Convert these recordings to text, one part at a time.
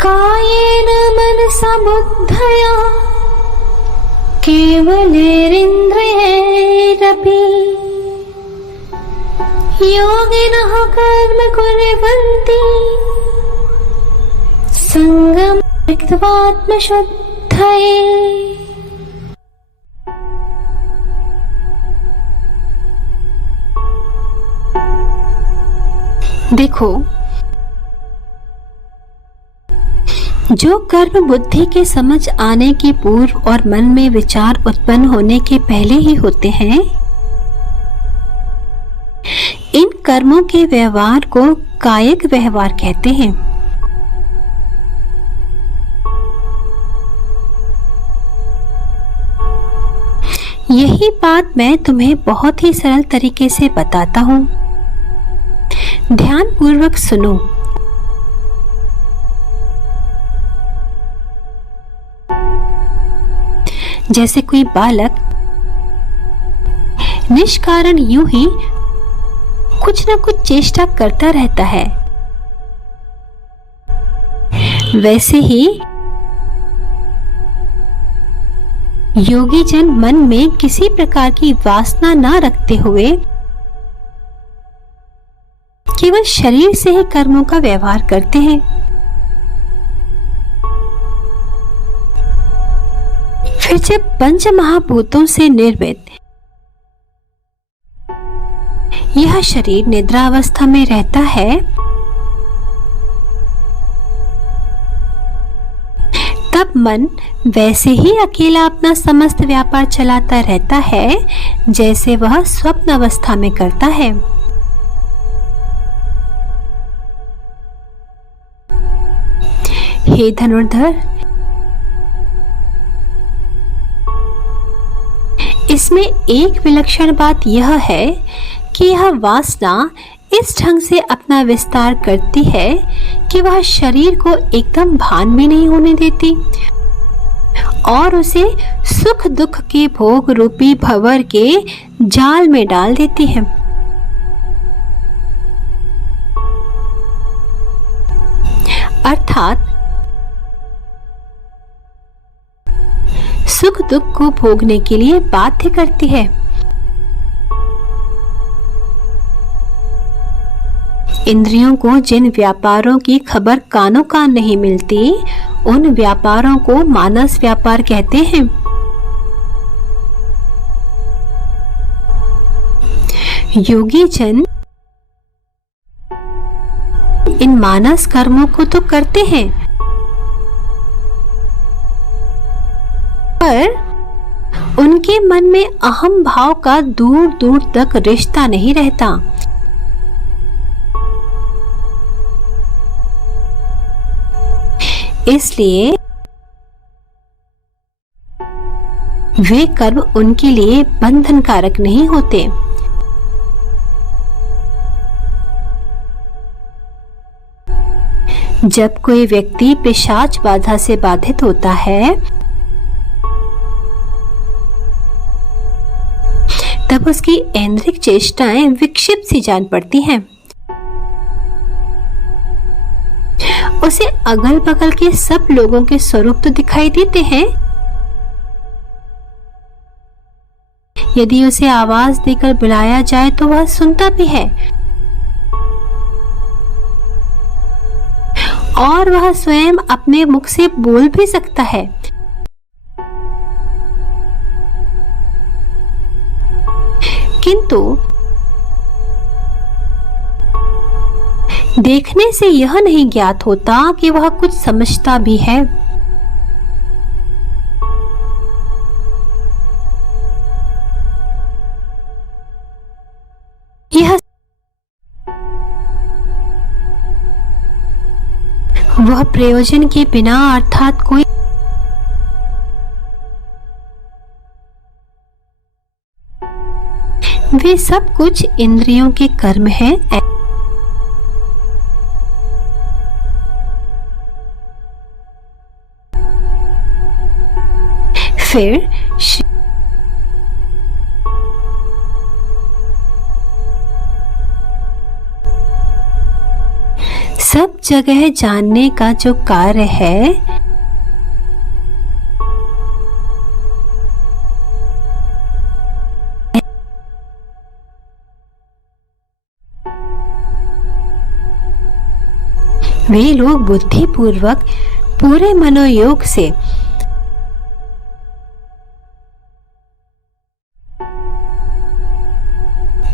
कायेन मनसा बुद्धया केवलैरिन्द्रियैरपि योगिनः कर्म कुर्वन्ति संगं त्यक्त्वा आत्मशुद्धये। देखो, जो कर्म बुद्धि के समझ आने के पूर्व और मन में विचार उत्पन्न होने के पहले ही होते हैं, इन कर्मों के व्यवहार को कायिक व्यवहार कहते हैं। यही बात मैं तुम्हें बहुत ही सरल तरीके से बताता हूं, ध्यान पूर्वक सुनो। जैसे कोई बालक निष्कारण यूं ही कुछ न कुछ चेष्टा करता रहता है, वैसे ही योगी जन मन में किसी प्रकार की वासना न रखते हुए केवल शरीर से ही कर्मों का व्यवहार करते हैं। फिर जब पंच महाभूतों से निर्मित यह शरीर निद्रावस्था में रहता है, तब मन वैसे ही अकेला अपना समस्त व्यापार चलाता रहता है जैसे वह स्वप्न अवस्था में करता है। हे धनुर्धर, इसमें एक विलक्षण बात यह है कि यह वासना इस ढंग से अपना विस्तार करती है कि वह शरीर को एकदम भान भी नहीं होने देती और उसे सुख दुख के भोग रूपी भंवर के जाल में डाल देती है। अर्थात सुख दुख को भोगने के लिए बाध्य करती है। इंद्रियों को जिन व्यापारों की खबर कानों कान नहीं मिलती, उन व्यापारों को मानस व्यापार कहते हैं। योगी जन इन मानस कर्मों को तो करते हैं, पर उनके मन में अहम भाव का दूर दूर तक रिश्ता नहीं रहता। इसलिए वे कर्म उनके लिए बंधन कारक नहीं होते। जब कोई व्यक्ति पिशाच बाधा से बाधित होता है, तब उसकी ऐन्द्रिक चेष्टाएं विक्षिप्त सी जान पड़ती हैं। उसे अगल बगल के सब लोगों के स्वरूप तो दिखाई देते हैं। यदि उसे आवाज देकर बुलाया जाए तो वह सुनता भी है और वह स्वयं अपने मुख से बोल भी सकता है। किंतु देखने से यह नहीं ज्ञात होता कि वह कुछ समझता भी है। यह वह प्रयोजन के बिना, अर्थात कोई वे सब कुछ इंद्रियों के कर्म हैं। फिर सब जगह जानने का जो कार्य है, वे लोग बुद्धिपूर्वक पूरे मनोयोग से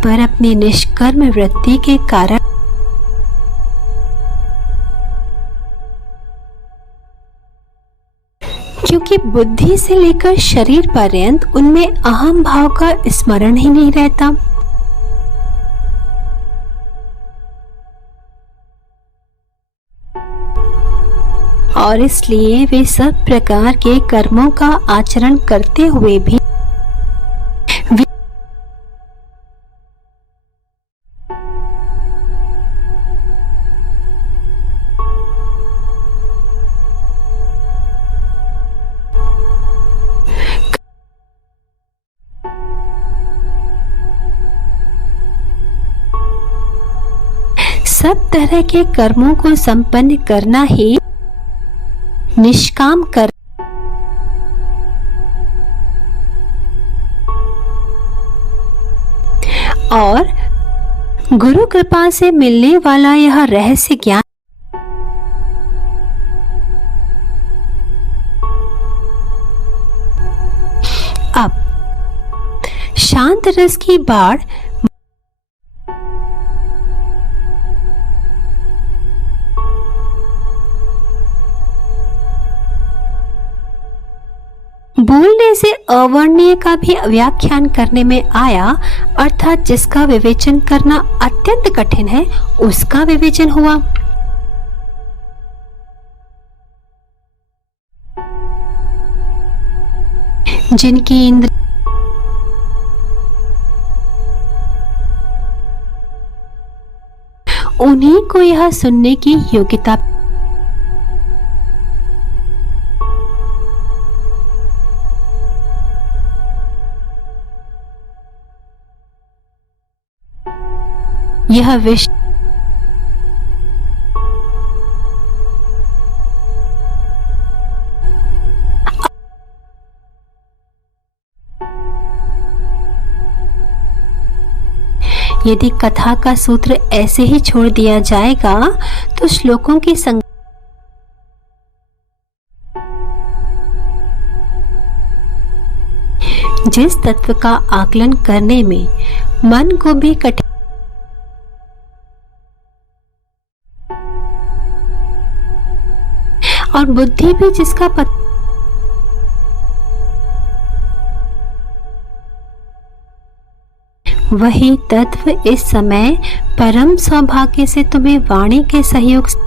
पर अपनी निष्कर्म वृत्ति के कारण क्योंकि बुद्धि से लेकर शरीर पर्यंत उनमें अहम भाव का स्मरण ही नहीं रहता, और इसलिए वे सब प्रकार के कर्मों का आचरण करते हुए भी सब तरह के कर्मों को संपन्न करना ही निष्काम कर और गुरु कृपा से मिलने वाला यह रहस्य ज्ञान अब शांत रस की बाढ़ बोलने से अवर्णनीय का भी व्याख्यान करने में आया, अर्थात जिसका विवेचन करना अत्यंत कठिन है उसका विवेचन हुआ। जिनकी इंद्र उन्हीं को यह सुनने की योग्यता यह विश्व यदि कथा का सूत्र ऐसे ही छोड़ दिया जाएगा तो श्लोकों की संख्या जिस तत्व का आकलन करने में मन को भी कठिन और बुद्धि भी जिसका वही तत्व इस समय परम सौभाग्य से तुम्हें वाणी के सहयोग से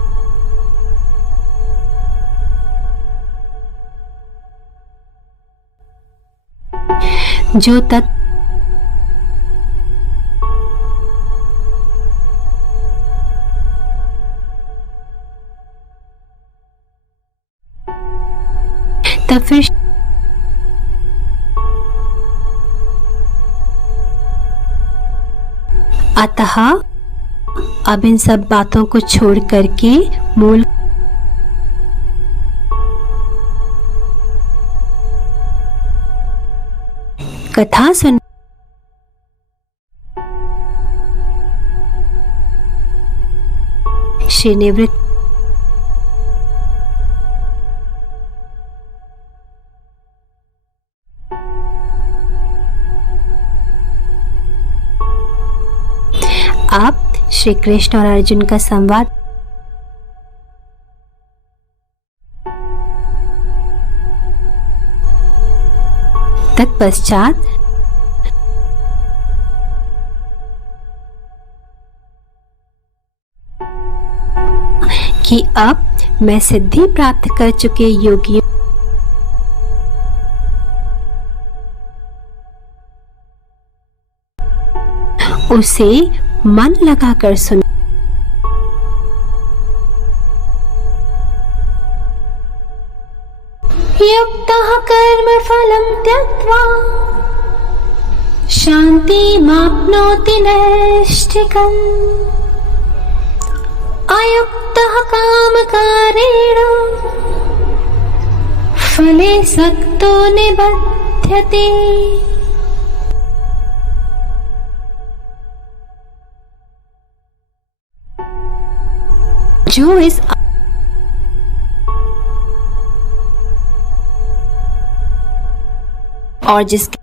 जो तत्व तब फिर अतः अब इन सब बातों को छोड़ करके मूल कथा सुन श्री निवृत्त आप श्री कृष्ण और अर्जुन का संवाद तत्पश्चात कि अब मैं सिद्धि प्राप्त कर चुके योगियों उसे मन लगाकर सुन युक्तः कर्म फलं त्यक्त्वा शान्तिमाप्नोति नैष्ठिकम् अयुक्तः कामकारेण फले सक्तो निबध्यते। जो इस और जिसके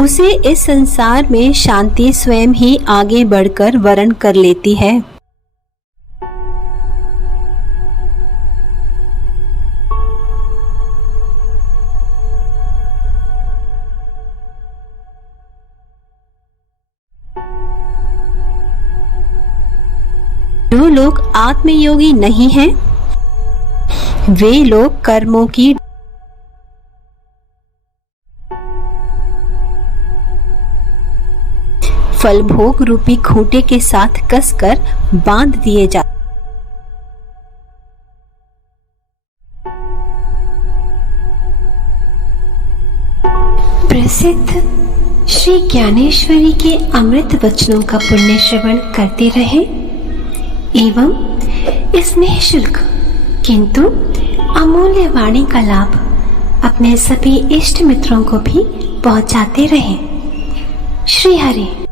उसे इस संसार में शांति स्वयं ही आगे बढ़कर वर्ण कर लेती है। जो लोग आत्मयोगी नहीं हैं, वे लोग कर्मों की फल भोग रूपी खूंटे के साथ कसकर बांध दिए जाते। प्रसिद्ध श्री ज्ञानेश्वरी के अमृत वचनों का पुण्य श्रवण करते रहे एवं इस निःशुल्क किंतु अमूल्य वाणी का लाभ अपने सभी इष्ट मित्रों को भी पहुंचाते रहे। श्री हरि।